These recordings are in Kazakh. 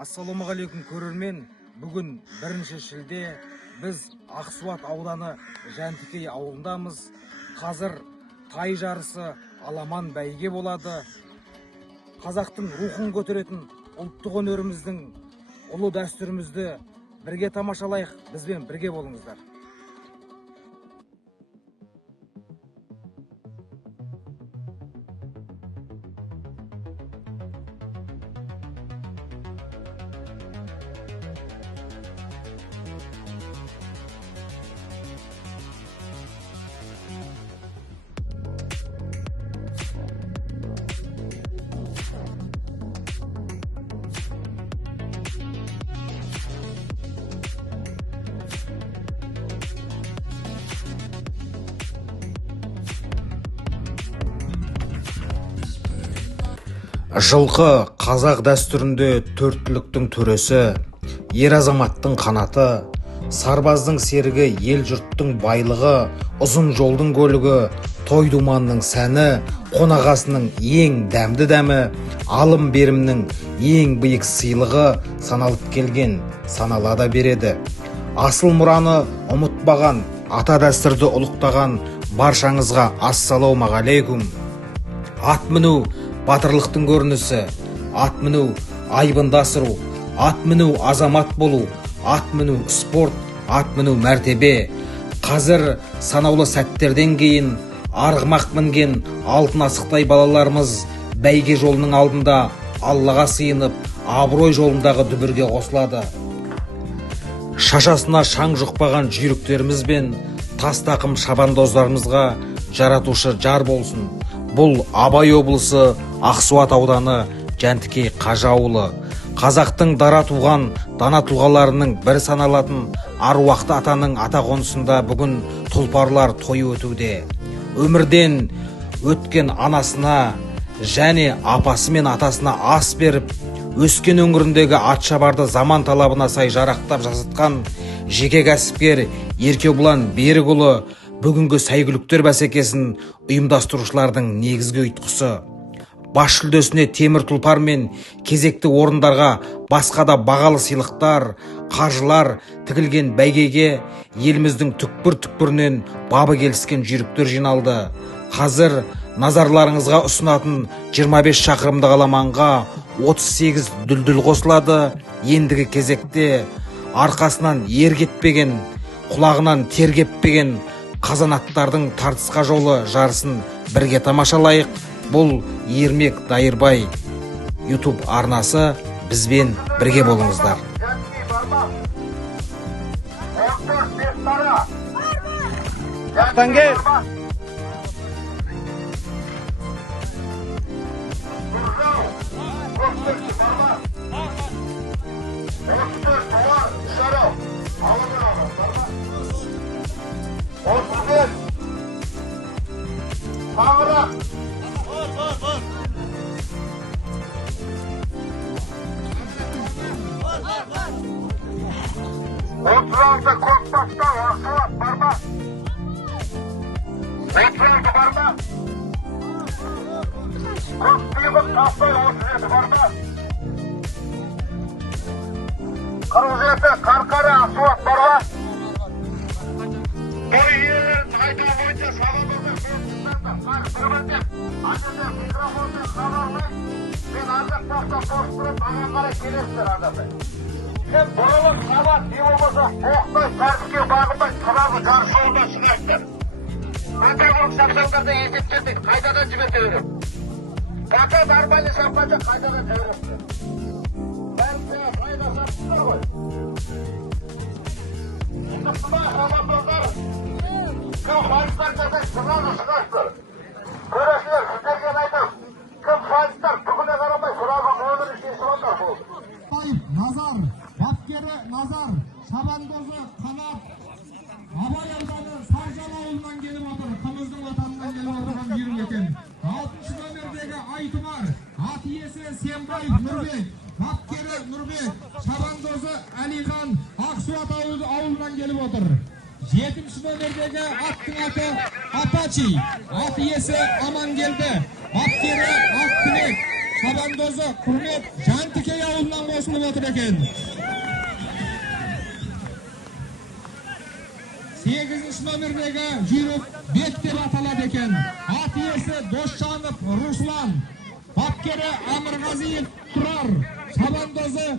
Ассалаумағалейкум көрермен. Бүгін 1 шілде біз Ақсуат ауданы Жәнтікей ауылындамыз. Қазір тай жарысы аламан бәйге болады. Қазақтың рухын көтеретін ұлттық өнеріміздің ұлы дәстүрімізді бірге тамашалайық. Бізбен бірге болыңыздар. Жылқы қазақ дәстүрінде төрттіліктің төресі, ер азаматтың қанаты, сарбаздың серігі, ел жұрттың байлығы, ұзын жолдың көлігі, той думанның сәні, қонағасының ең дәмді дәмі, алым берімнің ең биік сыйлығы саналып келген, саналада береді. Асыл мұраны ұмытпаған, ата дәстүрді ұлықтаған баршаңызға ассалаумағалейкум. Ат міну батырлықтың көрінісі, ат міну айбынды асыру, ат міну азамат болу, ат міну спорт, ат міну мәртебе. Қазір санаулы сәттерден кейін арғымақ мінген алтын асықтай балаларымыз бәйге жолының алдында Аллаға сыйынып, абырой жолындағы дүбірге қосылады. Шашасына шаң жұқпаған жүйріктеріміз бен тас тақым шабандоздарымызға жаратушы жар болсын. Бұл Абай облысы Ақсуат ауданы Жәнтікей Қажы ауылы. Қазақтың дара туған дана тұлғаларының бір саналатын аруақты атаның ата қонысында бүгін тұлпарлар тойы өтуде. Өмірден өткен анасына және апасы мен атасына ас беріп, өскен өңіріндегі атшабарды заман талабына сай жарақтап жасатқан жеке кәсіпкер Еркебұлан Берікұлы бүгінгі сәйгүліктер бәсекесін ұйымдастырушылардың негізгі ұйытқысы. Бас жүлдесіне темір тұлпар мен кезекті орындарға басқа да бағалы сыйлықтар, қаржылар тігілген бәйгеге еліміздің түкпір-түкпірінен бабы келіскен жүйріктер жиналды. Қазір назарларыңызға ұсынатын 25 шақырымдық аламанға 38 дүлдүл қосылады. Ендігі кезекте арқасынан ер кетпеген, құлағынан тер кеппеген қазанаттардың тартысқа жолы жарысын бірге тамашалайық. Бұл Ермек Дайырбай YouTube арнасы, бізбен бірге болыңыздар. Oturaltı Korkmaz'da Aksuat var mı? Oturaltı var mı? Korktuğumuz Aslan 37 var mı? Kırmızı Karkara Aksuat var mı? Boy yerlerin ayda boyunca sağlamada korkmazlardan Annede mikrofonda sağlarlayın. Ben artık boşta boşturup Ananlara gelirsin adamı. Sen bolalık sabat ne olmasa Oktay tertike bağırmay kılavı karşı olma çıkarttır. Antalya'nın saksallarda yetiştirdik, kaydadan cibetiyorum. Baka darbaylı sapmaca kaydadan çevirip. Ben size kayda saptılar koy. Şimdi sınav havamızlar. Kım fayızlar desek sınavı çıkarttır. Köreşler sizlerken aydım. Kım fayızlar tüküne karamay sınavı koyulur işin sıvanlar bu. Nazar, Bakkeri Nazar, Şabandozu Kanat, Abay audаны Sarjan ауылынан келіп отыр, Қымыздың отанынан келіп отырған жүйрік екен. 60 нөмірдегі Айтұмар, ат иесі Сембаев Нұрбек, Bakkeri Нұрбек, Шабандозы Әлихан Ақсуат ауылынан келіп отыр. 70 нөмірдегі аттың аты Апачи, ат иесі Амангелді, Bakkeri Ақтілек, Шабандозы Құрмет Жәнтікей ауылынан қосылып отыр екен. 8-ші номердегі жүйрік бек деп аталады екен. Ат иесі Досжанов Руслан, бапкері Амырғазиев Тұрар, шабандозы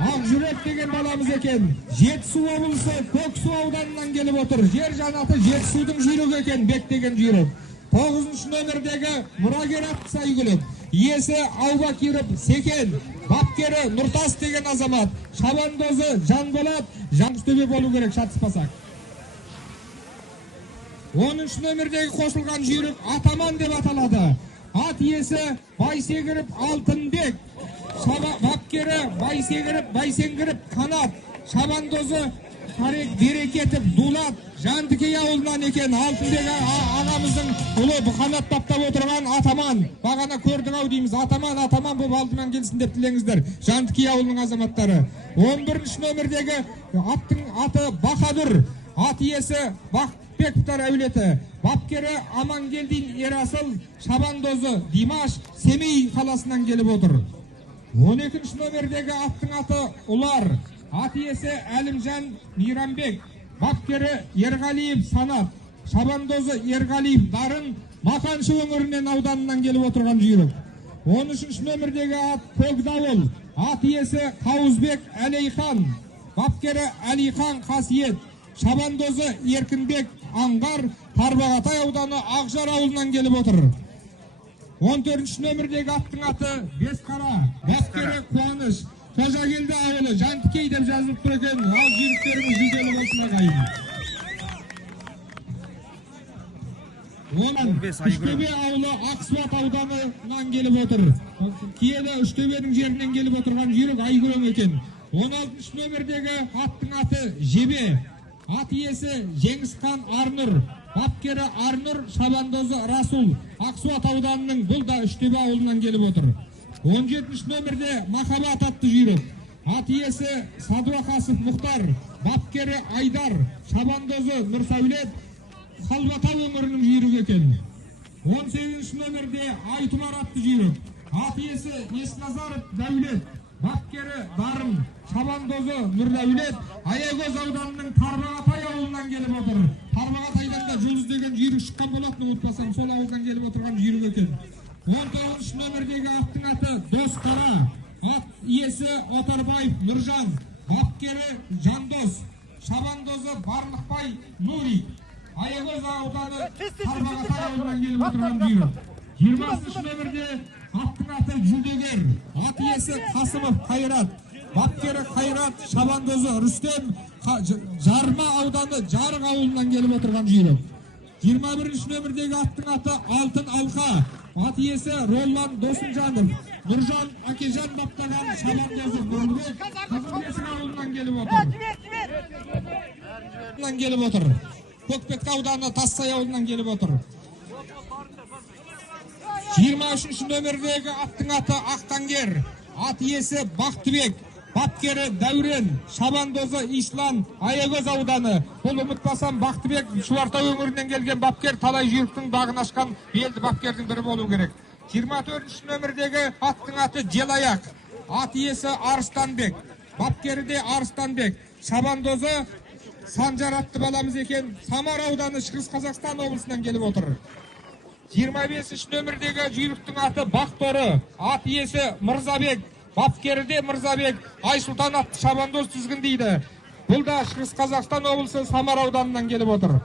Ақжүрек деген баламыз екен. Жетісу облысы Көксу ауданынан келіп отыр. Жер жанаты Жетісудың жүйрігі екен, бек деген жүйрік. 9-ші номердегі мұрагер атты сәйгүлік. Иесі Аубакиров Секен, бапкері Нұртас деген азамат, шабандозы Жанболат Жаңғызтөбе болу керек, шатыспасақ. 10-ші номердегі қосылған жүйрік Атаман деп аталады. Ат иесі Байсегіріп Алтынбек, бапкері Байсеңгіріп Қанат, шабандозы Қарек Берекетов Дулат Жантікей ауылынан екен. Алтынбек ағамыздың ұлы қанат таптап отырған Атаман. Бағана көрдік-ау дейміз. Атаман бұл алдынан келсін деп тілеңіздер. Жантікей ауылының азаматтары. 11-ші номердегі аттың аты Бахадүр. Ат иесі Бақбековтар әулеті. Бапкері Амангелдин Ерасыл, шабандозы Димаш Семей қаласынан келіп отыр. 12-ші номердегі аттың аты Ұлар. Ат иесі Әлімжан Мейрамбек, бапкері Ерғалиев Санат, шабандозы Ерғалиев Дарын, Мақаншы өңірінен ауданынан келіп отырған жүйрік. 13-ші номердегі ат Көкдауыл. Ат иесі Қауызбек Әлейхан, бапкері Әлихан Қасиет, шабандозы Еркінбек Аңғар, Тарбағатай ауданы Ақжар ауылынан келіп отыр. 14-ші номердегі аттың аты Бесқара, бапкері Қуаныш, Қожагелді ауылы Жантікей деп жазылып тұр екен. Ал жүйріктеріміз жүзелі болсын ағайын. Онан Үштөбе ауылы Ақсуат ауданынан келіп отыр. Киелі Үштөбенің жерінен келіп отырған жүйрік Айгүрен екен. 16-ші номердегі аттың аты Жебе. Ат иесі Жеңісхан Арнұр, бапкері Арнұр, шабандозы Расул, Ақсуат ауданының, бұл да Үштөбе ауылынан келіп отыр. 17-ші номерде Махаббат атты жүйрік. Ат иесі Садуақасов Мұхтар, бапкері Айдар, шабандозы Нұрсәулет, Қалбатау өңірінің жүйрігі екен. 18-ші номерде Айтұмар атты жүйрік. Ат иесі Есназаров Дәулет, бапкері Дарын, шабандозы Нұрдәулет, Аягөз ауданының Тарбағатай ауылынан келіп отыр. Тарбағатайдан да жұлдыз деген жүйрік шыққан болатын, ұмытпасам, сол ауылдан келіп отырған жүйрік екен. 19-ші номердегі аттың аты Досқара. Ат иесі Отарбаев Нұржан, бапкері Жандос, шабандозы Барлықбай Нури, Аягөз ауданы Тарбағатай ауылынан келіп отырған жүйрік. 20-ші номерде аттың аты Жүлдегер. Ат иесі Қасымов Қайрат, бапкері Қайрат, шабандозы Рүстем, Жарма ауданы Жарық ауылынан келіп отырған жүйрік. 21-ші номердегі аттың аты Алтын Алқа. Ат иесі Роллан Досынжанов, Нұржан Акежан баптаған шабандозы Нұрбек, Қызылбесік ауылынан келіп отыр. Көкпетке ауданы Тассай ауылынан келіп отыр. 23-ші номердегі аттың аты Ақтангер. Ат иесі Бақтыбек, бапкері Дәурен, шабандозы Ислам, Аягөз ауданы. Бұл ұмытпасам Бақтыбек Шұбартау өңірінен келген бапкер, талай жүйріктің бағын ашқан белді бапкердің бірі болу керек. 24-ші номердегі аттың аты Желаяқ. Ат иесі Арыстанбек, бапкері де Арыстанбек, шабандозы Санжар атты баламыз екен. Самар ауданы Шығыс Қазақстан облысынан келіп отыр. 25-ші номердегі жүйріктің аты Бақторы. Ат иесі Мырзабек, бапкері де Мырзабек, Айсұлтан атты шабандоз тізгіндейді. Бұл да Шығыс Қазақстан облысы Самар ауданынан келіп отыр.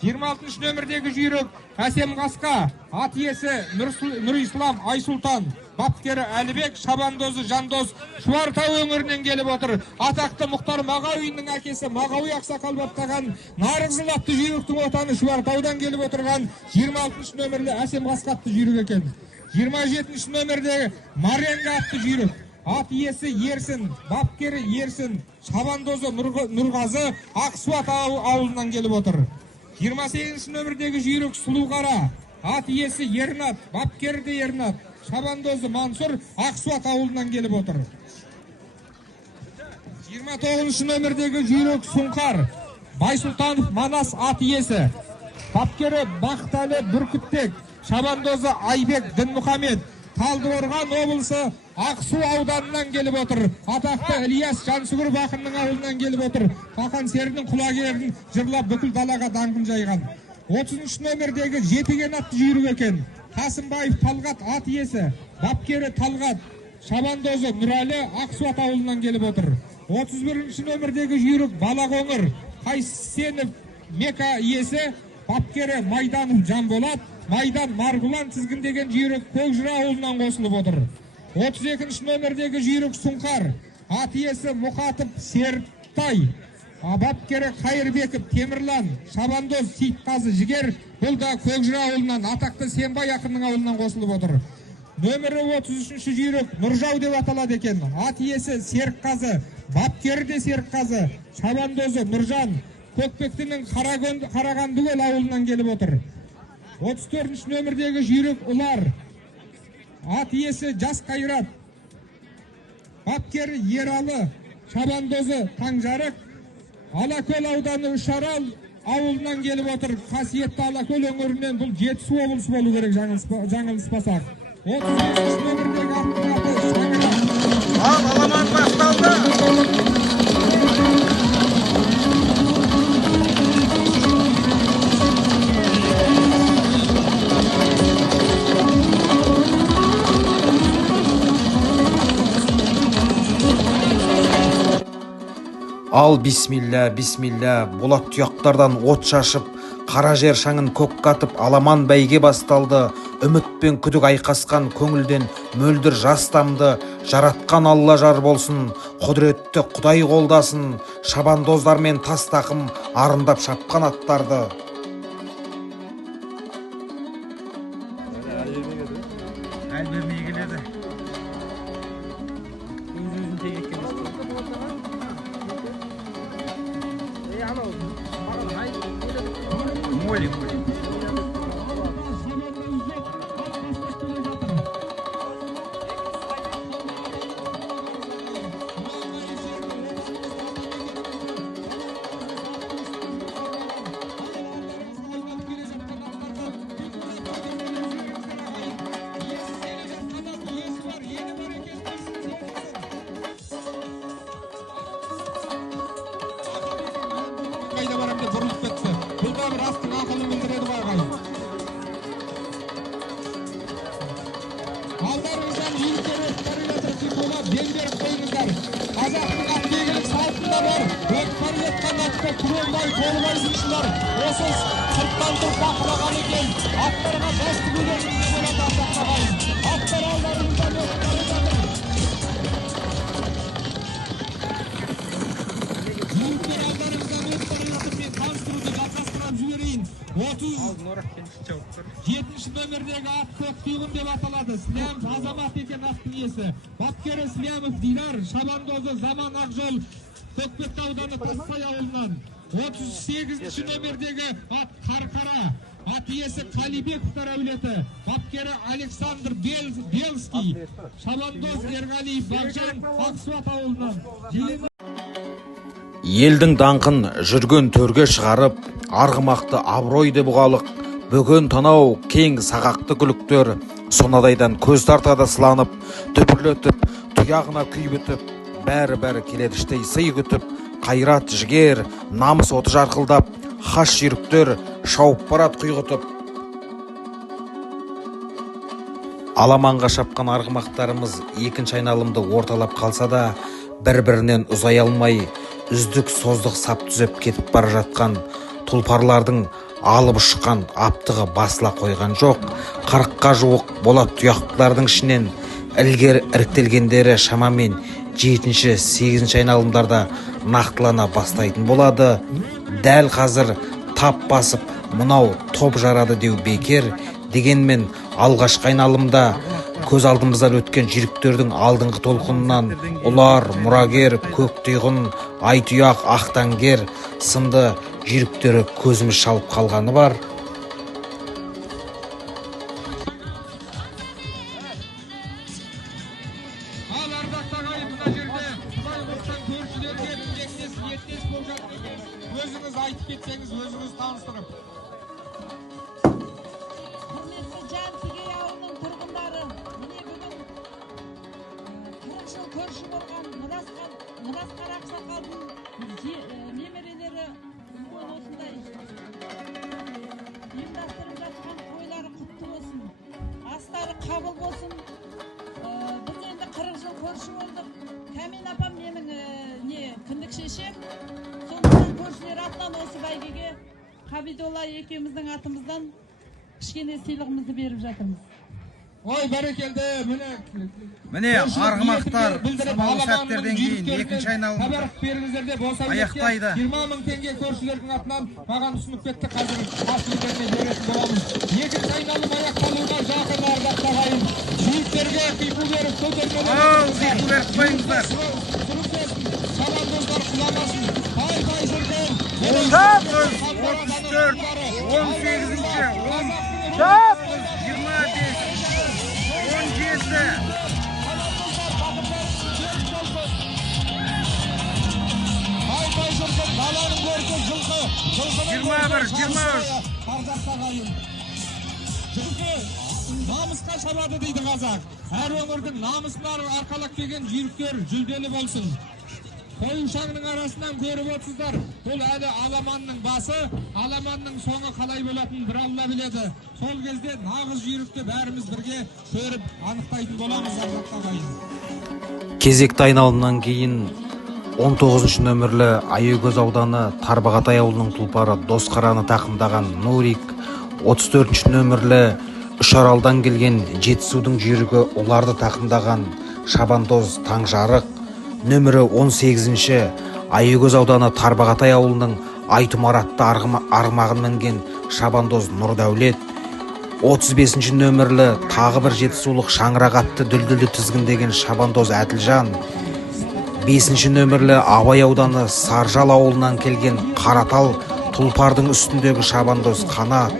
26-ші номердегі жүйрік Әсем Қасқа. Ат иесі Нұрислам Айсұлтан, бапкері Әлібек, шабандозы Жандос, Шұбартау өңірінен келіп отыр. Атақты Мұхтар Мағауиннің әкесі Мағауи ақсақал баптаған Нарықзыл атты жүйріктің отаны Шұбартаудан келіп отырған 26-ші номерлі Әсем Қасқа атты жүйрік екен. 27-ші номердегі Маренга атты жүйрік. Ат иесі Ерсін, бапкері Ерсін, шабандозы Нұрғазы, Ақсуат ауылынан келіп отыр. 28-ші номердегі жүйрік Сұлуқара. Ат иесі Ернат, бапкері де Ернат, шабандозы Мансұр, Ақсуат ауылынан келіп отыр. 29-ші номердегі жүйрік Сұңқар. Байсұлтанов Манас ат иесі, бапкері Бақталы Бүркіттек, шабандозы Айбек Дінмұхамед, Талдықорған облысы Ақсу ауданынан келіп отыр. Атақты Ильяс Жансүгіров ақынның ауылынан келіп отыр. Хақан серінің құлагерін жырлап бүкіл далаға даңқын жайған. 30 нөмірдегі жетіген атты жүйрік екен. Қасымбаев Талғат ат иесі, бапкері Талғат, шабандозы Нұралы Ақсуат ауылынан келіп отыр. 31 нөмірдегі жүйрік Балақоңыр, Қайсенов Мека иесі, бапкері Майданов Жанболат, Майдан Маргулан тізгіндеген жүйрік Көкжыра ауылынан қосылып отыр. 32 нөмірдегі жүйрік Сұңқар, ат иесі Мұқатып Сертай, бапкері Қайырбеков Темірлан, шабандоз Сейтқазы Жігер, бұл да Көкжыра ауылынан, атақты Сенбай ақынның ауылынан қосылып отыр. Нөмірі 33 жүйрік Нұржау деп аталады екен. Ат иесі Серікқазы, бапкері де Серікқазы, шабандозы Нұржан, Көкпектінің Қарағандыгөл ауылынан келіп отыр. 34 нөмірдегі жүйрік Ұлар, ат иесі Жас Қайрат, бапкері Ералы, шабандозы Таңжарық, Алакөл ауданы Үшарал ауылынан келіп отыр. Қасиетті Алакөл өңірінен, бұл Жетісу облысы болу керек, жаңылыспасақ. 33 нөмірдегі аттың аты Шаңырақ. Ал аламан басталды. Ал бисмилля, бисмилля, болат тұяқтардан от шашып, қара жер шаңын көк қатып, аламан бәйге басталды. Үміт пен күдік айқасқан көңілден мөлдір жас тамды. Жаратқан Алла жар болсын, құдіретті Құдай қолдасын. Шабандоздар мен тас тақым арындап шапқан аттарды. Алдарыңыздан жүйріктер өтіп жатыр, типулап бел беріп қойыңыздар. Қазақтың ат салтында бар, өтіп бара жатқан атты Күренбай, Толыбай сыншылар осы сырттан тұрып бақылаған екен. Аттарға басты көлемінде болады аттақтаған. Аттар алдарыңыздан өтіп бара жатыр. Жүйріктер алдарыңыздан өтіп бара жатыр. Мен таныстыруды жалғастырып жіберейін. 37 нөмірдегі ат Көктүйгін деп аталады. Слямов Азамат екен аттың иесі. Бапкері Слямов Динар, шабандозы Заман Ақжол, Көкпек ауданы Тассай ауылынан. 38 нөмірдегі ат Қарқара, ат иесі Қалибековтар әулеті. Бапкері Александр Белский, шабандоз Ерғалиев Бағжан, Ақсуат ауылынан. Елдің даңқын жүрген төрге шығарып, арғымақты абыройды бұғалық, бөгөн танау кең сағақты күліктер сонадайдан көз тартада сыланып, дүбірлетіп, тұяғына күй бітіп, бәрі келедіштей сый күтіп, қайрат жігер, намыс оты жарқылдап, хаш жүйріктер шауып барат құйғытып. Аламанға шапқан арғымақтарымыз екінші айналымды орталап қалса да, бір-бірінен ұзай алмай, үздік создық сап түзеп кетіп бара жатқан тұлпарлардың алып ұшқан аптығы басыла қойған жоқ. 40-қа жуық болат тұяқтылардың ішінен ілгері іріктелгендері шамамен 7-8 айналымдарда нақтылана бастайтын болады. Дәл қазір тап басып мынау топ жарады деу бекер. Дегенмен алғашқы айналымда көз алдымыздан өткен жүйріктердің алдыңғы толқынынан Ұлар, Мұрагер, Көктүйгін, Айтұяқ, Ақтангер сынды жүйріктері көзіміз шалып қалғаны бар. Ал ардақтағы мына жерде Құдай құртқан көршілерге ертес болып жатыр екен. Өзіңіз айтып кетсеңіз, өзіңіз таныстырып. Құрметті Жантігей ауылының тұрғындары, міне жас қара ақсақалдың немерелері осындай ұйымдастырып жатқан тойлары құтты болсын, астары қабыл болсын. Біз енді 40 жыл көрші болдық. Кәмен апам менің кіндік шешем. Сондықтан көршілер атынан осы бәйгеге Қабидолла екеуміздің атымыздан кішкене сыйлығымызды беріп жатырмыз. Ой, бәрекелді, Міне арғымақтар санаулы сәттерден кейін екінші айналымды аяқтайды. 20 000 теңге көршілердің атынан маған ұсынып кетті, қазір басшыларына беретін боламыз. Екінші айналым аяқталуға жақын ардақ ағайын. Жүйіктерге қиқу беріп, Қиқу беріп қойыңыздар. Шабандоздар құламасын. Пай жүрген. 34, 18-ші, намысқа шабады дейді қазақ. Әр өңірдің намысын арқалап келген жүйріктер жүлделі болсын. Қойушаңның арасынан көріп отырсыздар. Бұл әлі аламанның басы, аламанның соңы қалай болатынын бір Алла біледі. Сол кезде нағыз жүйрікті бәріміз бірге көріп анықтайтын боламыз, ардақты ағайын. Кезекті айналымнан кейін 19 нөмірлі Айөкөз ауданы Тарбағатай ауылының тұлпары Досқараны тақымдаған Нурик, 34 нөмірлі Үшаралдан келген Жетісудың жүйрігі Ұларды тақымдаған Шабандоз Таңжарық, нөмірі 18-ші Айөкөз ауданы Тарбағатай ауылының Айтұмар атты арғымағын мінген Шабандоз Нұрдәулет, 35-ші нөмірлі тағы бір жетісулық Шаңырақ атты дүлдүлді тізгіндеген Шабандоз Әділжан, 5-ші нөмірлі Абай ауданы Саржал ауылынан келген Қаратал тұлпардың үстіндегі Шабандоз Қанат,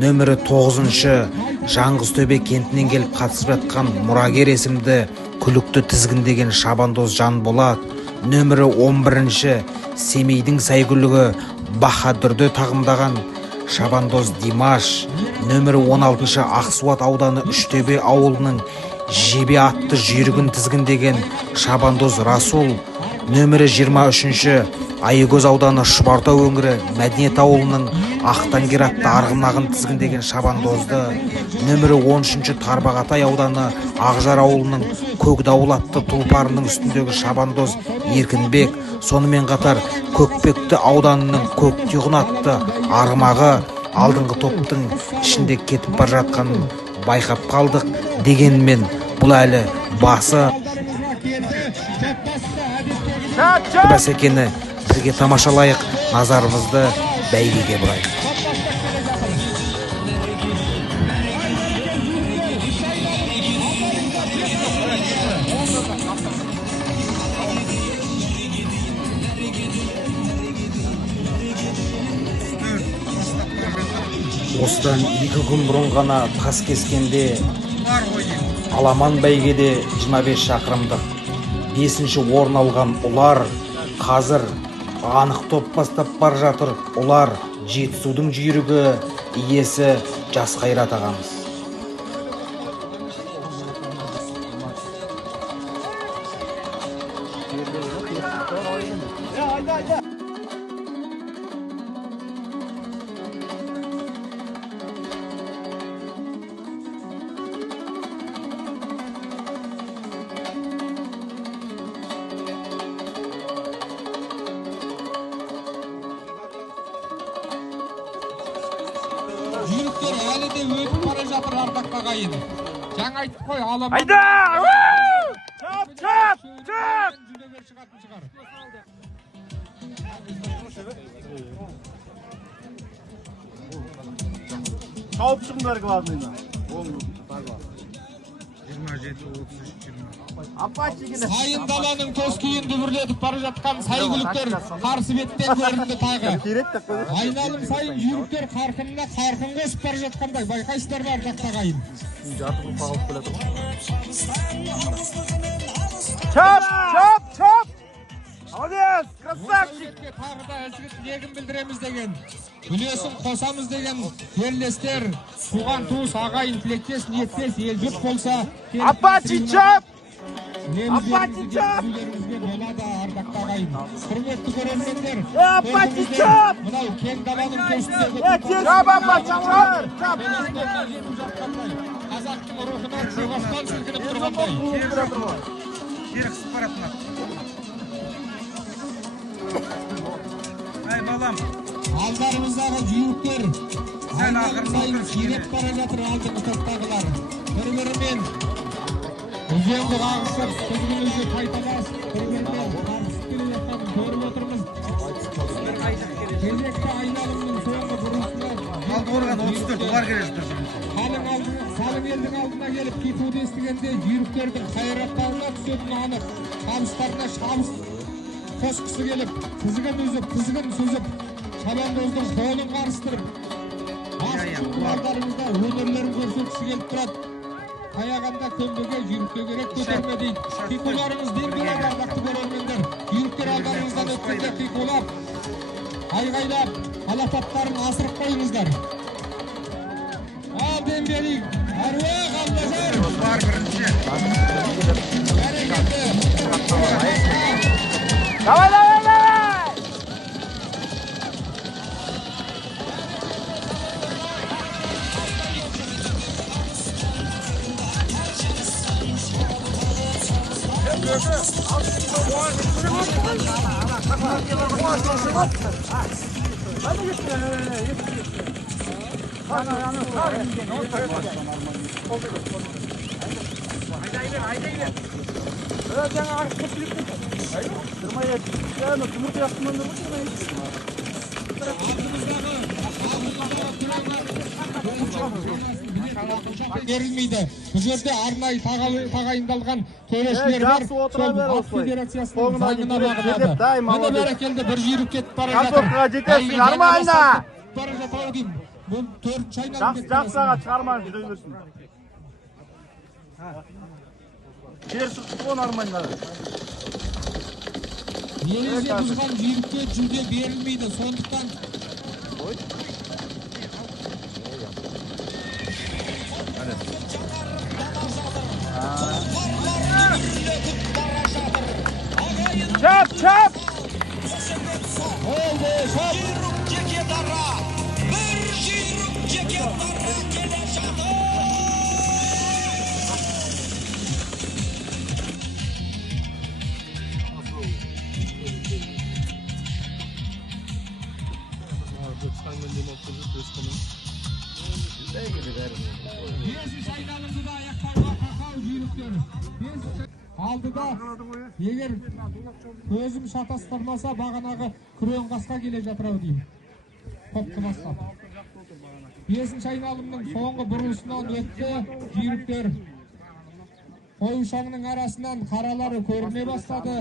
нөмірі 9-ші Жаңғызтөбе кентінен келіп қатысып жатқан Мұрагер есімді күлікті тізгіндеген Шабандоз Жанболат, нөмірі 11-ші Семейдің сәйгүлігі Бахадүрді тағымдаған Шабандоз Димаш, нөмірі 16-ші Ақсуат ауданы Үштөбе ауылының Жебе атты жүйрігін тізгіндеген Шабандоз Расул, нөмірі 23-ші Айөкөз ауданы Шұбартау өңірі Мәдениет ауылының Ақтангер атты арғымағын тізгіндеген Шабандозды, нөмірі 13-ші Тарбағатай ауданы Ақжар ауылының Көкдауыл атты тұлпарының үстіндегі Шабандоз Еркінбек, сонымен қатар Көкпекті ауданының Көктүйғын атты арғымағы алдыңғы топтың ішінде кетіп бара жатқанын байқап қалдық. Дегенмен бұл әлі басы бәсекені бірге тамашалайық, назарымызды бәйгеге бұрайық. Осыдан 2 күн бұрын ғана тас кескенде аламан бәйгеде 25 шақырымдық 5-ші орын алған Ұлар қазір анық топ бастап бар жатыр. Ұлар Жетісудың жүйрігі, иесі Жас Қайрат ағамыз. Жүйріктер әлі де өтіп бара жатыр, ардақты ағайын. Жаңа айтып қой, аламан. Айда! Чап! Жүлдегер шығатын шығар. Шауып шығыңдар главныйна. 27-33. Сайын даланың тоскейін дүбірлетіп бара жатқан сайгүліктер қарсы беттен көрінді тағы. Айналым сайын жүйріктер қарқынына қарқын қосып бара жатқандай байқайсыздар бар, ардақты ағайын. Чап! Молодец! Красавчик! Тағы да әзірет легін білдіреміз деген, үлесін қосамыз деген жерлестер, туған туыс, ағайын, тілектес, ниеттес, ел жұрт болса... Апачи чап! Неміздерімізге болады ардақта ағайын. Құрметті көрермендер, мынау кең даланың көшіндегі қазақтың рухынан жоғалтқан сілкініп тұрғандай. Кері қысып баратынар. Ай балам. Алдарымыздағы жүйріктер айналым сайын сиреп бара жатыр алдыңғы топтағылар. Бір-бірімен үзеңгі қағысып, тізгінімізді қайталас, бір-бірімен қарысып келе жатқанын көріп отырмыз. Кезекті айналымның соңғы бұрышына Алды орған 34 олар келе жатыр. Қалың елдің алдына келіп кетуді естігенде жүйріктердің қайраттарына түсетіні анық. Табыстарына шабыс қосқысы келіп, тізгін үзіп, тізгін сүзіп, шабандоздың қолын қарыстырып, асық-шұңқылардарымызда өнерлерін көрсеткісі келіп тұрады. Аяғанда көмбеге жүйрікке керек көтерме дейді. Қиқуларыңыз дембелеп ардақты көрермендер. Жүйріктер алдарыңыздан өткенде қиқулап, айғайлап, алапаттарын асырып қойыңыздар. Ал дембелейік, әруақ Алдажар. Бар бірінші. Бәрекелді. Давай! Берілмейді. Бұл жерде арнайы тағайындалған төрешілер бар. Сол Ат Федерациясының заңына бағынады. Міне бәрекелді бір жүйрік кетіп бара жатыр. Картопқа жетесің, армайна! Бара жатыр деймін. Бұл 4 шайнал кетіп Жақсыға шығармаңыз, жүре берсін. Кері шықты оны армайна. Ереже бұзған жүйрікке жүлде берілмейді. Сондықтан Çap! oldu, şap! Aldıda егер көзім шатастырмаса бағанағы күрең қасқа келе жатыр-ау деймін. Топты бастап. 5-ші айналымның соңғы бұрылысынан өтті жүйріктер. Қойшаңның арасынан қаралары көріне бастады.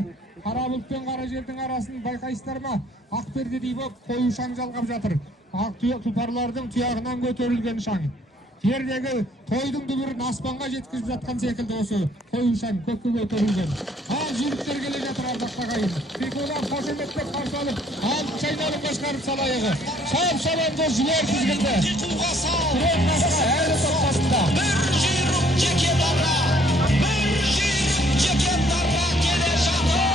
Қара бұлт пен қара жердің арасын байқайсыздар ма? Ақпердедей боп қойшаң жалғап жатыр. Ақ тұлпарлардың тұяғынан көтерілген шаң. Жердегі тойдың дүбірін аспанға жеткізіп жатқан секілді осы қойшаң көкке көтерілген. Ал жүйріктер келе жатыр ардақты ағайын. Қиқулап қошеметтеп қарсы алып, алтыншы айналым басқарып салайығы. Шабандоз жібер тізгінді. Күрең қасқа әлі топтасында. Бір жүйрік жеке дара келе жатыр.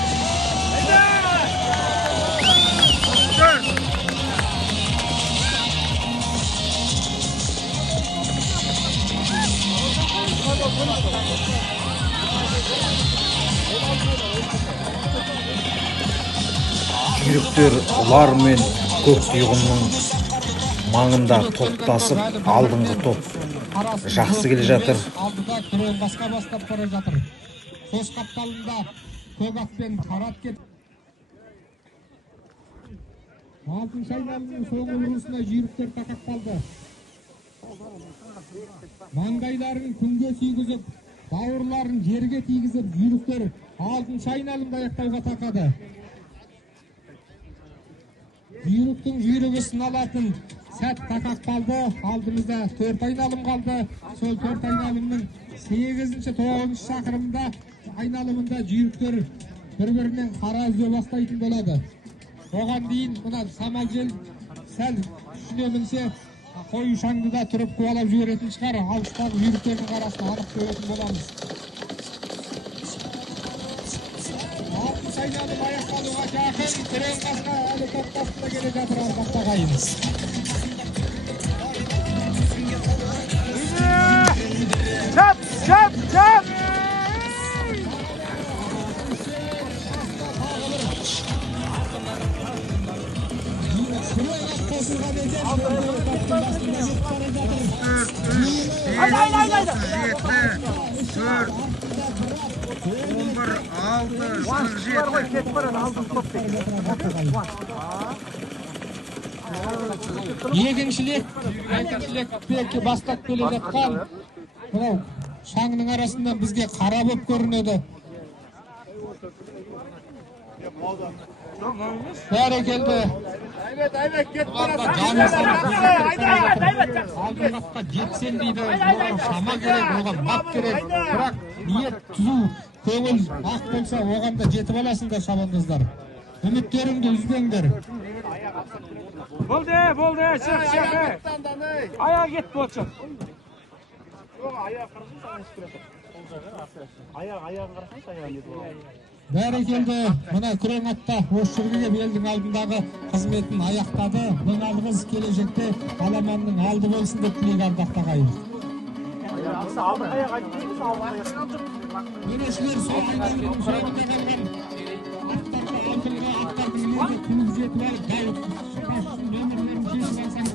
Жүйріктер ұлар мен көк тұйғынның маңында топтасып алдыңғы топ жақсы келе жатыр. Алдыда күрең қасқа бастап бара жатыр. Қос қапталында көк атпен қарат кет. Алтыншы айналымның соңғы бұрылысына жүйріктер тақап қалды. Маңдайларын күнге тигізіп, бауырларын жерге тигізіп, жүйріктер алтыншы айналымды аяқтауға тақады. Жүйріктің жүйрігі сыналатын сәт тақап қалды. Алдымызда 4 айналым қалды. Сол 4 айналымның 8-9 шақырымда айналымында жүйріктер бір-бірінен қара үзе бастайтын болады. Оған дейін мына самал жел сәл күшіне мінсе, қойшаңды да тұрып қуалап жіберетін шығар. Алыстағы жүйріктердің арасында анық көретін боламыз. сайналып аяқталуға жақын күрең қасқа әлі топ басында келе жатыр ардақты ағайын. Çap! Екіншілікті бастап келе жатқан мынау шаңның арасында бізге қара боп көрінеді. Бәрекелді. Алдыңғаққа жетсен дейді, оған шама керек, оған бап керек. Бірақ ниет түзу, көңіл ақ болса, оған да жетіп аласыңдар шабандоздар. Үміттеріңді үзбеңдер. Болды, çık. Ayağa git boçuk. Ayağı kırılsa ayağın git. Бәрекелді, мына күрең атта осы жерге елдің алдындағы қызметін аяқтады. Мыналығыз келешекте аламанның алды болсын деп тілейік ардақты ағайын. Менешілер сол айналының соңында қалған аттарды алдыңға аттардың үйінде күліп жетіп алып, дайып нөмірлерін шешіп алсаңыз.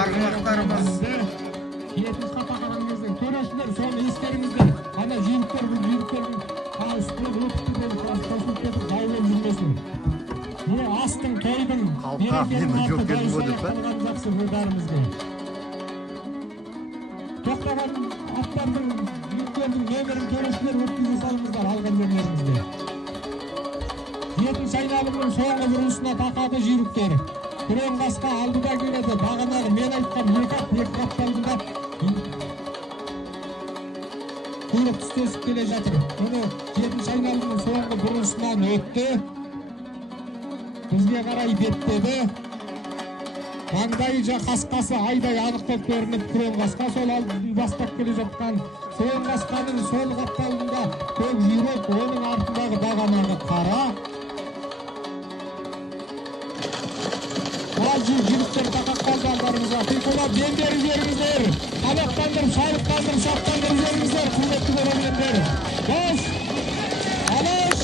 Арғымақтарымыз Кетіз қатағаған кезде төрешілер соны ескеріңіздер. Ана жүйріктердің үстіне өтіп қосылып кетіп дайылып жүрмесін. Астың тойдың мерекенің аты дайыс аяқталған жақсы бәрімізге. Тоқтаған аттардың жүйріктердің нөмірін төрешілер өткізе салыңыздар алған жерлеріңізде. Жетінші айналымның соңғы бұрылысына тақады жүйріктер. Күрең қасқа алдыда келеді. Бағанағы мен айтқан екі қапталдыда құйрық түстесіп келе жатыр. Оны жетінші айналымның соңғы бұрылысынан өтті. Бізге қарай беттеді. Маңдайы қасқасы айдай анықтап көрініп, күрең қасқа сол алдын бастап келе жатқан. Күрең қасқаның сол қапталдында көк жүйрік, оның артындағы бағанағы қара. Жігіттер тақап қалды алдарыңызға. Қиқылап дендерін жеріңіздер. Қанаттандырып, шайықтандырып, шақтандырып жеріңіздер. Құрметті көрермендер. Дос! Алаш!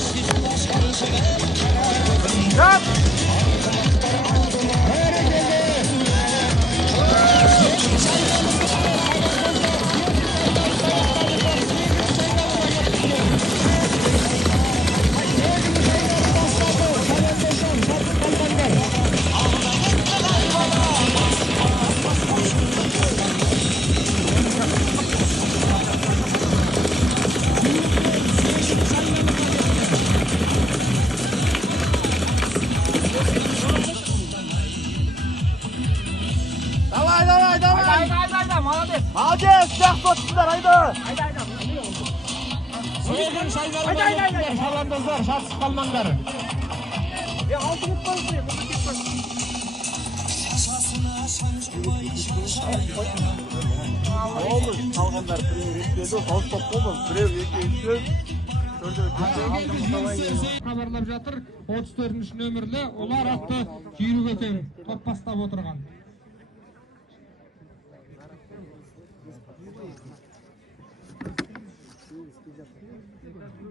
Молодец, жақсы отырсыңдар, айда. Сөздің шайдарында шабандоздар, шатысып қалмаңдар. Olmuş, kalganlar birini toz olmaz. Birev, iki, üç, хабарлап жатыр 34-ші нөмірлі олар атты жүйрік екен топ бастап отырған.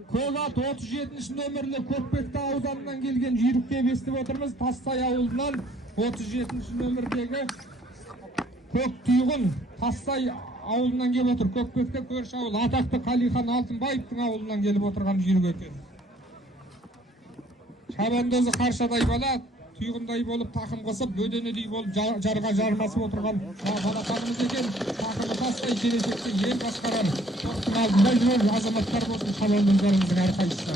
Көк ат 37-ші нөмірлі Көкпекті ауданынан келген жүйрікке естіп отырмыз. Тассай ауылынан 37-ші нөмірдегі Көк Түйғын Тассай ауылынан келіп отыр. Көкпекті көрші ауыл атақты Қалихан Алтынбаевтың ауылынан келіп отырған жүйрік екен. Шабандозы қаршадай бала, түйғындай болып тақым қосып, бөденедей болып жарға жармасып отырған балақанымыз екен. Тақымы тастай келешекте ел басқарар. Тоқтың алдында жүрер азаматтар болсын шабандоздарымыздың әрқайсысы.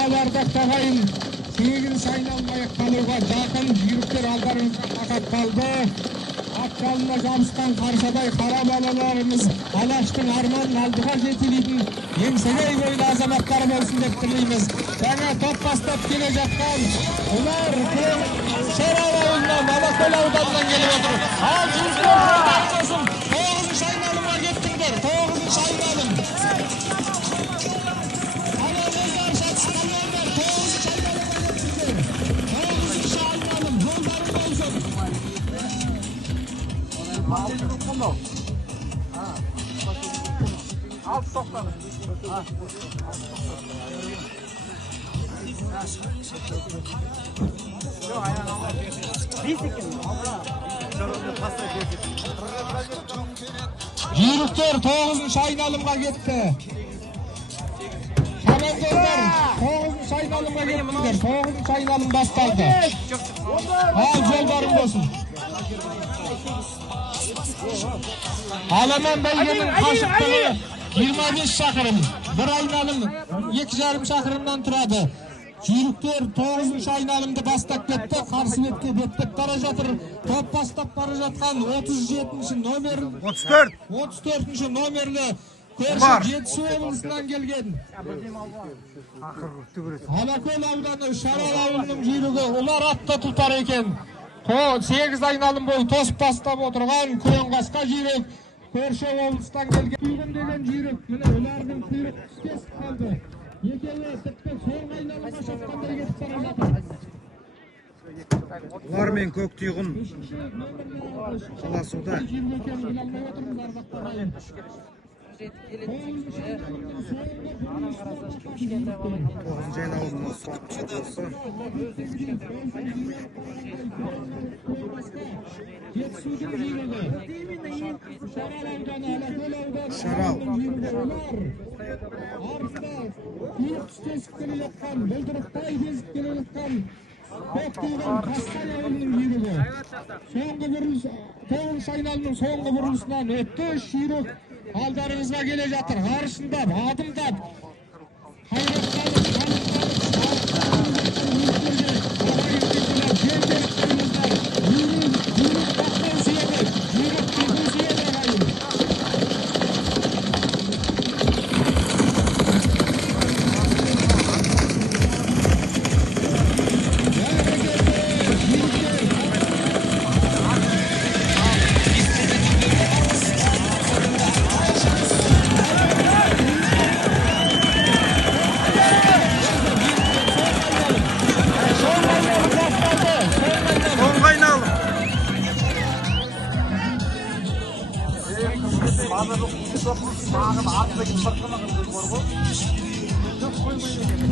Ардақты ағайын, 8-ші айналым аяқталуға жақын жүйріктер алдарыңызға тақап қалды. Ат жалына жабысқан қаршадай қара балаларымыз алаштың арманын алдыға жетелейтін еңсегей бойлы азаматтар болсын деп тілейміз. Жаңа топ бастап келе жатқан олар Шерал ауылынан, Алакөл ауданынан келіп отыр. Ал жұрттар болсын, 9-шы айналымға кеттіңдер, 9-шы айналым. Алаңыздар шатысқанлардар, 9-шы айналымға кеттіңдер. 9-шы айналым, жолдары болсын. Alt topladı. Yok aynen Allah. Bir sikim. Şöyle pasta getir. Жүйріктер 9-шы айналымға кетті. Шабандоздар 9-шы айналымға кеттіңдер. 9-шы айналым басталды. Ал жолдарың болсын. Аламан бәйгенің қашықтығы 25 шақырым. Бір айналым 2,5 шақырымнан тұрады. Жүйріктер 9-шы айналымды бастап кетті. Қарсы бетке беттеп бара жатыр. Топ бастап бара жатқан 37-ші номер 34-ші номерлі көрші Жетісу облысынан келген. Алакөл ауданы Шарал ауылының жүйрігі олар атты тұлпар екен. 8 айналым бойы тосып бастап отырған Күреңқасқа жүйрік көрші облыстан келген. Түйгін деген жүйрік, міне олардың құйрық түскес қалды. Екеуі тіпті соңғы айналымға шапқандай кетіп бара жатыр. Олар мен көк түйгін қаласуда. 9-шы айналымның соңғы болса. Шарал. Күйік түстесіп келе жатқан, бұлдырықтай кезіп келе жатқан көк түйгін Қасқай ауылының жүйрігі. Соңғы бұрылыс, 9-шы айналымның соңғы бұрылысынан өтті. Жүйрік алдарыңызға келе жатыр. Аршындап, адымдап, қайраттанып,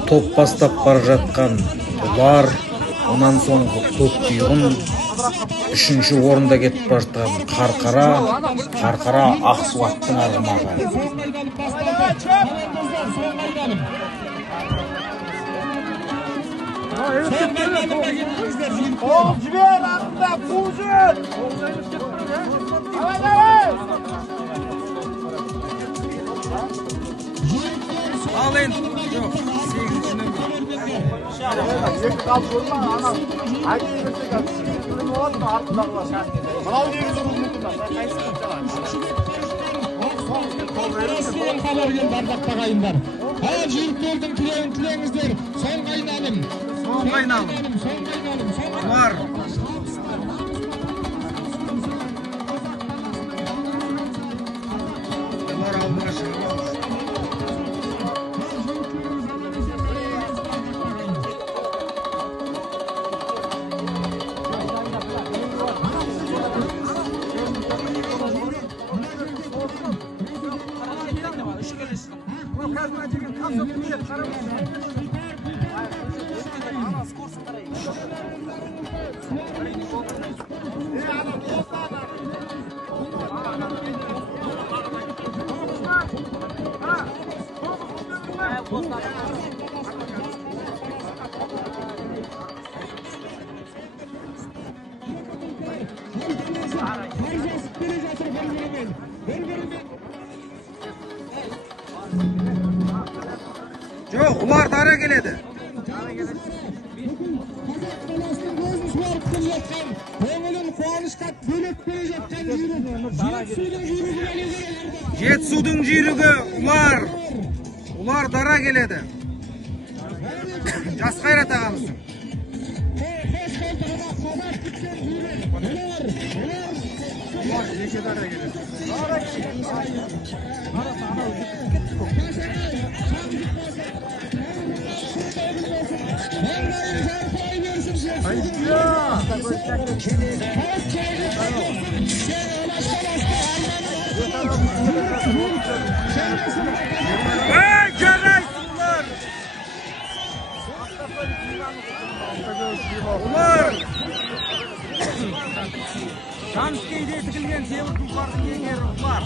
Топ бастап бара жатқан ұлар, онан соңғы көк түйгін, 3-ші орында кетіп бара жатқан Қарқара Ақсуаттың арғымағы. Oğlum civer altında buzun. Давай, давай. Al en. Yok. 8-ci nömrə. Yekti kaldı olma ana. Haydi yürüsek al. Yürüsek oldu mu artılar var. Manav neyi zorun mutlaka. Kayısı kutsalar. Xabar geldi ardaqta qayınlar. Hala jürüklerдің тілеуін тілеңіздер. Соңғы айналым. Var. Олар алдыға шығып алды. Жоқ, олар дара келеді. Көңілін қуанышқа бөлеп келе жатқан Жетісудың жүйрігі ұлар дара келеді. Жас қайрат ағамыздың. Ular Шамскейде тігілген темір тұлпардың еңері ұлар.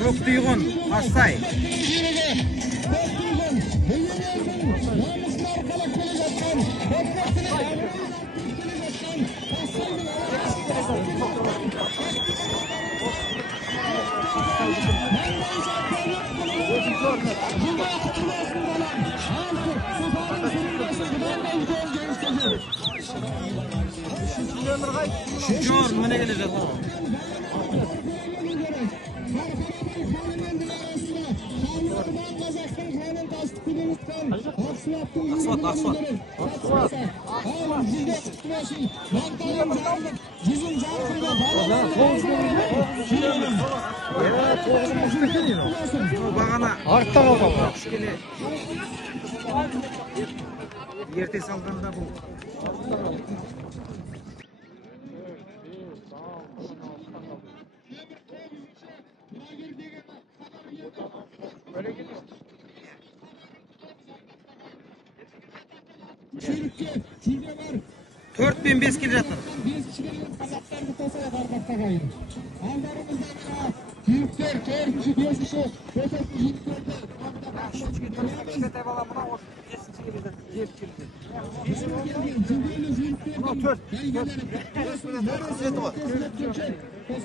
Көктүйғын Астай. Üçüncü orun mene gelecek o. Бағана артта қалған. Ерте салғанда бұл. Төрт пен бес келе жатыр.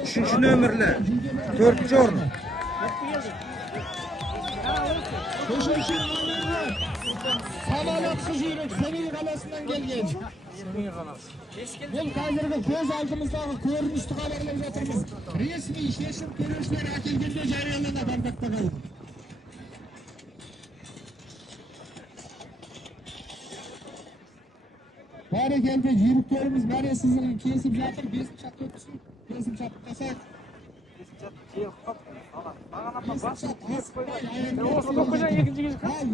Үшінші нөмірлі, төртінші орын. Samalatçı jürük Semil Kalasi'nden gelgen. Бұл қазіргі көз алдымыздағы көріністі хабарлап жатырмыз. Ресми шешім көрушілер әкелгенде жарияланады ардақта қалды. Бәрекелді жүйріктеріміз мәре сызығын кесіп жатыр. 5 шат өткісін. 5 шат қасақ. 5 шат аспай аян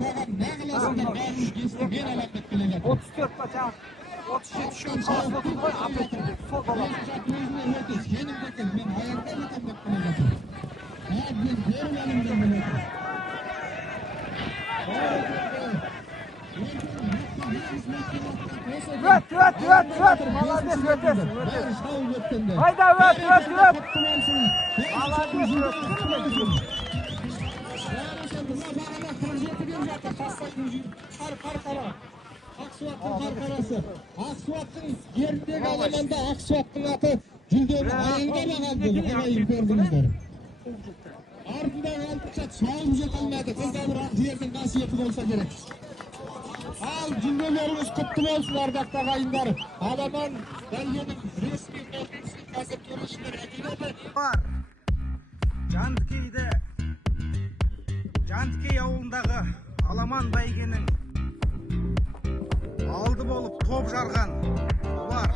маған нағыласында бәрін кесіп мен алап деп келе жатыр. 34 бача. 37 шын шағыз отыр ғой, апетір деп, сол балам. Өзіне өтіс, женім декен, мен аяқта өтем деп келе жатыр. Мен көрін әлімден келе жатыр. Молодец, өтесің. Айда, өт. Молодец, Ақсуаттың қарқарасы. Ақсуаттың жеріндегі аламанда Ақсуаттың аты жүлдені айында бағалды. Ағайын көрдіңіздер. Артындағы алтықшат шауып жетілмеді. Қызда бір ақ жердің қасиеті болса керек. Ал жүлделеріңіз құтты болсын, ардақты ағайындар. Аламан бәйгенің ресми қорытындысын қазір төрешілер әкеледі. Бар. Жантікей ауылындағы Аламан бәйгенің алды болып топ жарған ұлар.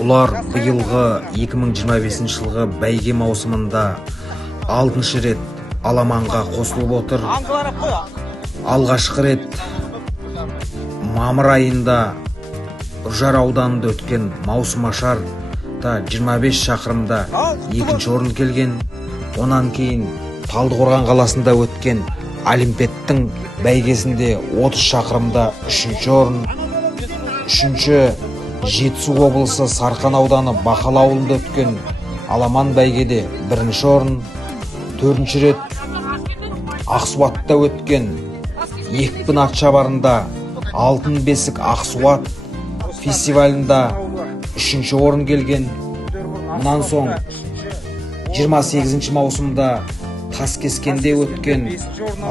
Ұлар биылғы 2025 жылғы бәйге маусымында 6-шы рет Аламанға қосылып отыр. Алғашқы рет мамыр айында Үржар ауданында өткен маусымашарда 25 шақырымда 2-ші орын келген. Онан кейін Талдықорған қаласында өткен Олимпиадтың бәйгесінде 30 шақырымда 3-ші орын. 3-ші Жетісу облысы Сарқан ауданы Бақал ауылында өткен Аламан бәйгеде 1-ші орын. 4-ші рет Ақсуатта өткен екпін атшабарында Алтын бесік Ақсуат фестивалында 3-ші орын келген. Мұнан соң 28 маусымда Таскескенде өткен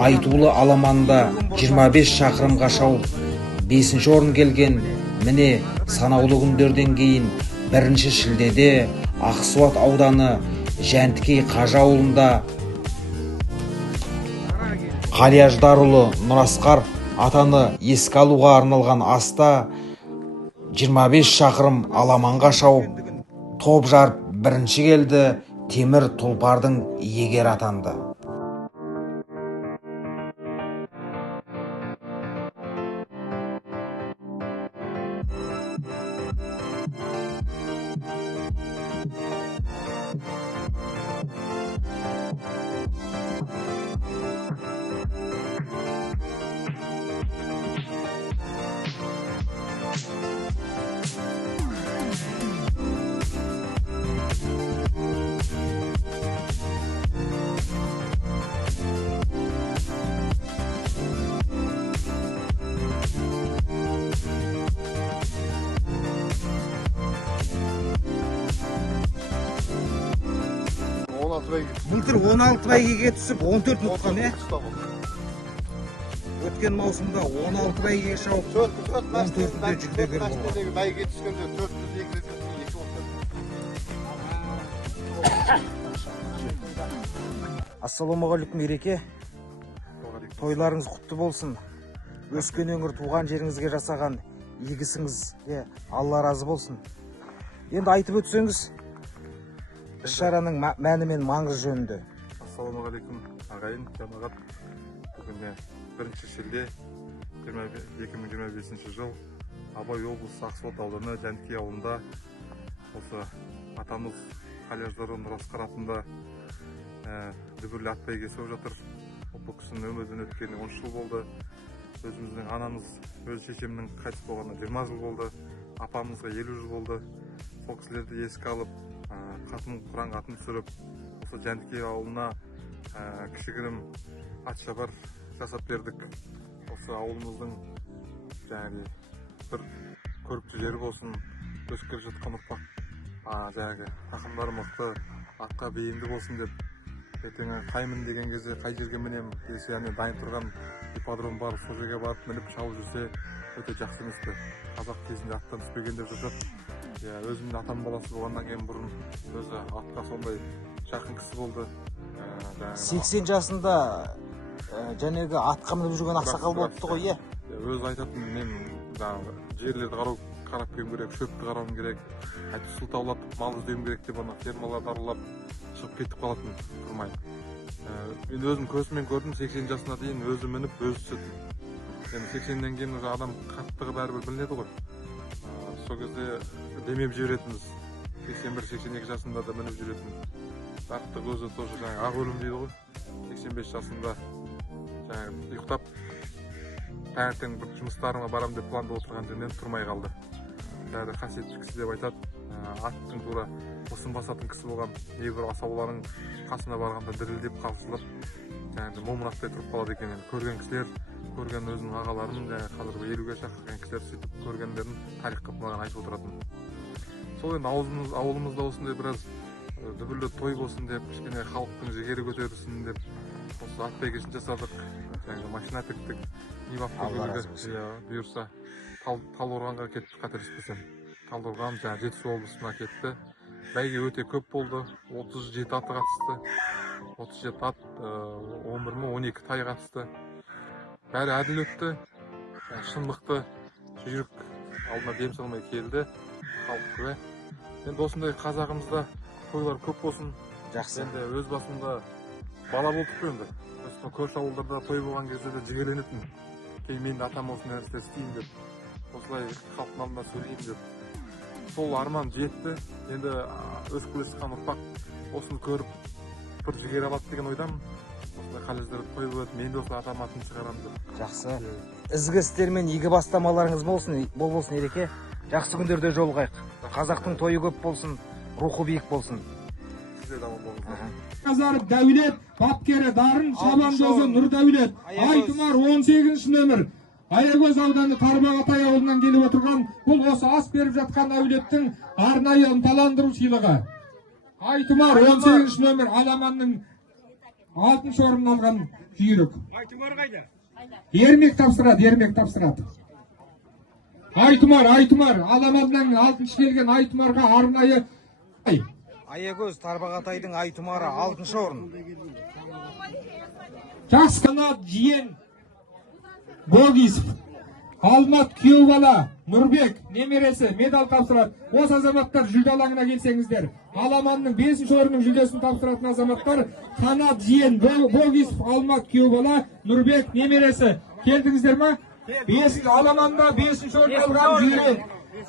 Айтулы аламанда 25 шақырымға шауып 5 орын келген. Міне санаулы күндерден кейін 1 шілдеде Ақсуат ауданы Жәнтікей Қажы ауылында Қалияждарұлы Нұрасқар атаны еске алуға арналған аста 25 шақырым аламанға шауып топ жарып 1 келді. Темір тұлпардың иегері атанды. Былтыр 16 бәйгеге түсіп 14 ұтқан, өткен маусымда 16 бәйгеге шауып 14-те жүлдегер болды. Бәйге түскенде 402 Ассалаумағалейкум Ереке. Тойларыңыз құтты болсын. Өскен өңір туған жеріңізге жасаған игі ісіңізге Алла разы болсын. Енді айтып өтсеңіз, іс-шараның мәні мен маңызы жөнінде. Ассалаумағалейкум ағайын, жамағат. Бүгінде 1 шілде 2025 жыл Абай облысы Ақсуат ауданы Жәнтікей ауылында осы атамыз Қалияждарұлы Нұрасқар атында дүбірлі ат бәйгесі өтіп жатыр. Бұл кісінің өмірден өткеніне 10 жыл болды. Өзіміздің анамыз, өз шешемнің қайтыс болғанына 20 жыл болды. Апамызға 50 жыл болды. Сол кісілерді еске алып, қатын құран атын түсіріп, осы Жәнтікей ауылына кішігірім атшабар жасап бердік. Осы ауылымыздың жаңағы бір көрікті жері болсын, өсіп келе жатқан ұрпақ жаңағы тақымдары мықты, атқа бейімді болсын деп, ертеңі қаймын деген кезде қай жерге мінем десе, яғни дайын тұрған ипподром бар, сол жерге барып мініп шауып жүрсе өте жақсы емес пе. Қазақ кезінде аттан түспеген деп жүріп, өзімнің атам баласы болғаннан кейін бұрын өзі атқа сондай жақын кісі болды. 80 жасында жәнегі атқа мініп жүрген ақсақал болыпты ғой, иә? Өзі айтатын, мен жерлерді қарап келуім керек, шөпті қарауым керек, су таулатып мал іздеуім керек деп, ана фермаларды аралап шығып кетіп қалатын тұрмай. Мен өзім көзіммен көрдім, 80 жасына дейін өзі мініп, өзі түсетін. 80-ден кейін адам қаттығы бәрібір білінеді ғой. Сол кезде демеп жүретінбіз. 81-82 жасында да мініп жүретін. Қаттық өзі тоже жаңағы ақ өлім дейді ғой. 85 жасында жаңағы ұйықтап, таңертең бір жұмыстарыма барам деп планда отырған жерінен тұрмай қалды. Бәрі қасиетті кісі деп айтады. Аттың тура ұсын басатын кісі болған, небір асауларың қасына барғанда дірілдеп қалшылып, жаңағы момынақтай тұрып қалады екен. Көрген кісілер, көрген өзінің ағаларын, қазір 50-ге шақырған кісілер сөйтіп көргендерін тарих қылып маған айтып отыратын. Сол енді ауылымызда осындай біраз дүбірлі той болсын деп, кішкене халықтың жігері көтерілсін деп, осы ат бәйгесін жасадық. Жаңағы машина тіктік, бұйырса Талдықорғанға кетті, қателеспесем. Талдықорған жаңағы Жетісу облысына кетті. Бәйге өте көп болды. 37 аты қатысты. 37 ат, 11-12 тай қатысты. Бәрі әділ өтті. Шындықты жүйрік алдына дем салмай келді. Халық күбә. Енді осындай қазағымызда тойлар көп болсын. Жақсы. Енді өз басымда бала болдық қой енді. Көрші ауылдарда той болған кезде де жігерленетін. Кейін мен де атам осындай нәрсе істеймін деп, осылай халықтың алдында сөйлеймін деп. Сол арман жетті. Енді өсіп келе жатқан ұрпақ осыны көріп бір жігер алады деген ойдамын. Осылай Қалияждарда той болады, мен де осылай атам атын шығарамын деп. Жақсы. Ізгі істер мен игі бастамаларыңыз бол болсын Ереке. Жақсы күндерде жолығайық. Қазақтың тойы көп болсын, рухы биік болсын. Сізде де аман болыңыздар. Назар Дәулет, бапкері Дарын Шабандозы Нұрдәулет, Айтұмар 18 нөмір. Аягөз ауданы Тарбағатай ауылынан келіп отырған, бұл осы ас беріп жатқан әулеттің арнайы ынталандыру сыйлығы. Айтымар 18 нөмір аламанның 6 орын алған жүйрік. Айтымар қайда? Ермек тапсырады. Айтымар, аламанның 6 келген Айтымарға арнайы. Аягөз Тарбағатайдың Айтұмары 6 орын. Жас қанат жиен Богисов, Алмат күйеу бала Нұрбек немересі медаль тапсырады. Осы азаматтар жүлде алаңына келсеңіздер. Аламанның 5 орынның жүлдесін тапсыратын азаматтар қанат жиен Богисов, Алмат күйеу бала Нұрбек немересі. Келдіңіздер ма? Аламанда 5 орын алған жүйрік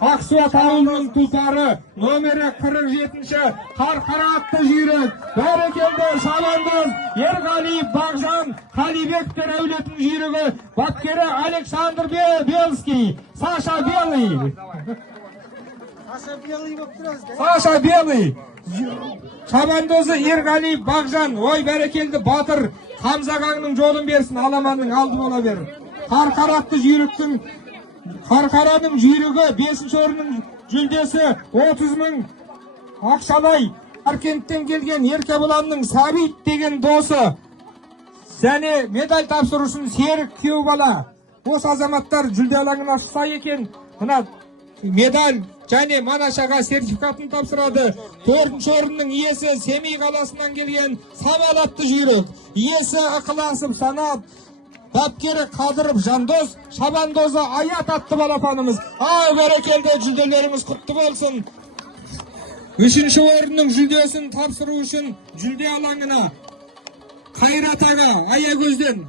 Ақсуат ауылының тұлпары номері 47-ші Қарқара атты жүйрік. Бәрекелді Шабандоз Ерғалиев Бағжан Қалибектер әулетінің жүйрігі бапкері Александр Белский, Саша Белый. Шабандозы Ерғалиев Бағжан, ой бәрекелді батыр Хамзағаңның жолын берсін, аламанның алды бола бер. Қарқара атты жүйріктің Қарқараның жүйрігі 5 орынның жүлдесі 30 мың ақшалай. Аркенттен келген Еркебұланның Сабит деген досы және медаль тапсырушын Серік күйеу бала. Осы азаматтар жүлде алаңына шықса екен, мына медаль және Манашаға сертификатын тапсырады. 4 орынның иесі Семей қаласынан келген Самал атты жүйрік. Иесі Ықыласов Санат, бапкері Қадыров Жандос, Шабандозы Аят атты балапанымыз. Бәрекелді, жүлделеріңіз құтты болсын. 3 орынның жүлдесін тапсыру үшін жүлде алаңына Қайрат аға Аягөзден,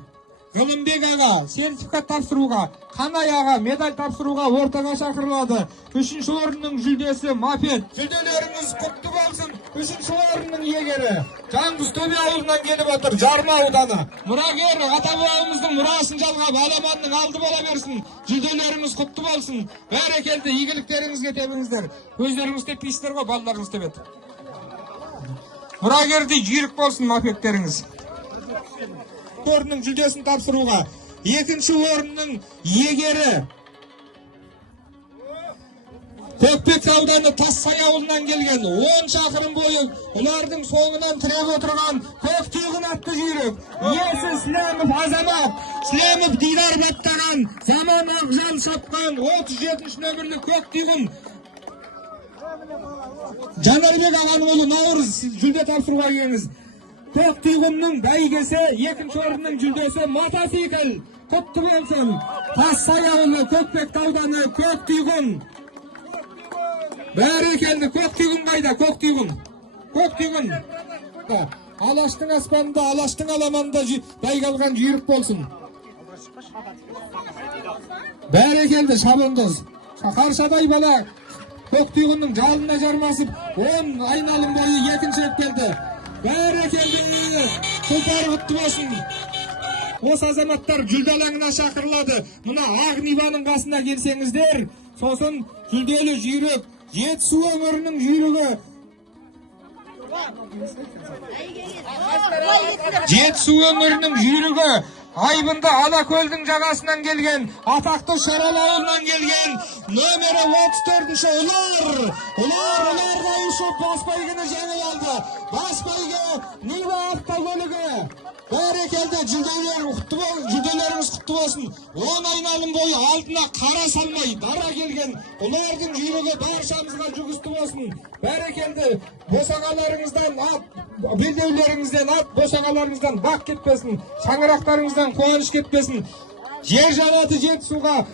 Ғылымбек аға сертификат тапсыруға, Қанай аға медаль тапсыруға ортаға шақырылады. 3 орынның жүлдесі мопед. Жүлделеріңіз құтты болсын. 3 орынның иегері Жаңғызтөбе ауылынан келіп отыр, Жарма ауданы. Мұрагер ата бабамыздың мұрасын жалғап аламанның алды бола берсін. Жүлделеріңіз құтты болсын. Бәрекелді, игіліктеріңізге тебіңіздер. Өздеріңіз теппейсіздер ғой, балаларыңыз тебеді. Мұрагерді жүйрік болсын мопедтеріңіз. Орынның жүлдесін тапсыруға 2 орынның иегері Көкпек ауданы Тассай ауылынан келген 10 шақырым бойы олардың соңынан тіреп отырған Көктүйгін атты жүйрік. Иесі Слемов Азамат, Слемов Дидар баттаған, Заман Ақжан шапқан 37 нөмірлі Көктүйгін. Жанарбек ағаның ұлы Наурыз жүлде тапсыруға келіңіз. Көктүйгіннің бәйгесі 2 орынның жүлдесі мотоцикл. Құтты болсын. Тассай ауылы Көкпек ауданы Көктүйгін. Бәрекелді, Көктүйгін қайда? Көктүйгін. Алаштың аспанында, Алаштың аламанда байқалған жүйрік болсын. Бәрекелді, Шабандоз. Қаршадай бала Көктүйгіннің жалына жармасып, 10 айналым бойы 2-шілік келді. Бәрекелді, тұлпары құтты болсын. Осы азаматтар жүлде алаңына шақырылады. Мұна Ақ Ниваның қасына келсеңіздер, сосын жүлделі жүйрік Жетісу өңірінің жүйрігі. Жетісу өңірінің жүйрігі Айбынды Алакөлдің жағасынан келген, атақты Шарал ауылынан келген, номері 34-ші Ұлар дауышып бас бәйгені жеңіп алды. Бас бәйге Нива автокөлігі. Бәрекелді, жүлделеріңіз құтты болсын. 10 айналым бойы алдына қара салмай дара келген Ұлардың жүйрігі баршамызға жүгісті болсын. Бәрекелді, босағаларыңыздан ат, белдеулеріңізден ат, босағаларыңыздан бақ кетпесін, шаңырақтарыңыздан қуаныш кетпесін. Жер жанаты Жетісуға,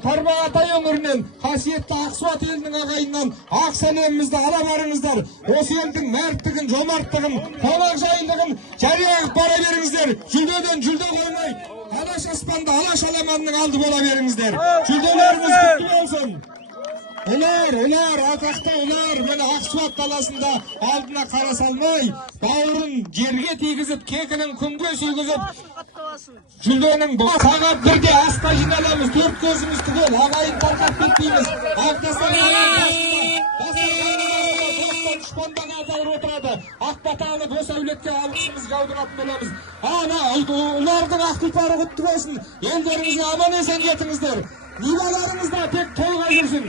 Тарбағатай өңірінен, қасиетті Ақсуат елінің ағайыннан ақ сәлемімізді ала барыңыздар. Осы елдің мәрттігін, жомарттығын, қонақжайлығын жария бара беріңіздер. Жүлдеден жүлде қоймай, Алаш аспанды, Алаш аламанның алды бола беріңіздер. Жүлделеріңіз құтты болсын. Ұлар, атақты ұлар, мені Ақсуат даласында алдына қара салмай, бауырын жерге тигізіп, кекінің күнге сүйгізіп, жүлденің сағат 1-де асқа жиналамыз, 4 көзіміз түгел, ағайын тарқап кетпейміз. Дұшпандан азайыр отырады. Ақбатаны бос әулетке алғысымыз жаудыратын боламыз. Ұлардың ақ тұлпары құтты болсын. Елдеріңізге аман есен жетіңіздер. Ниваларыңызда тек тойға жүрсін.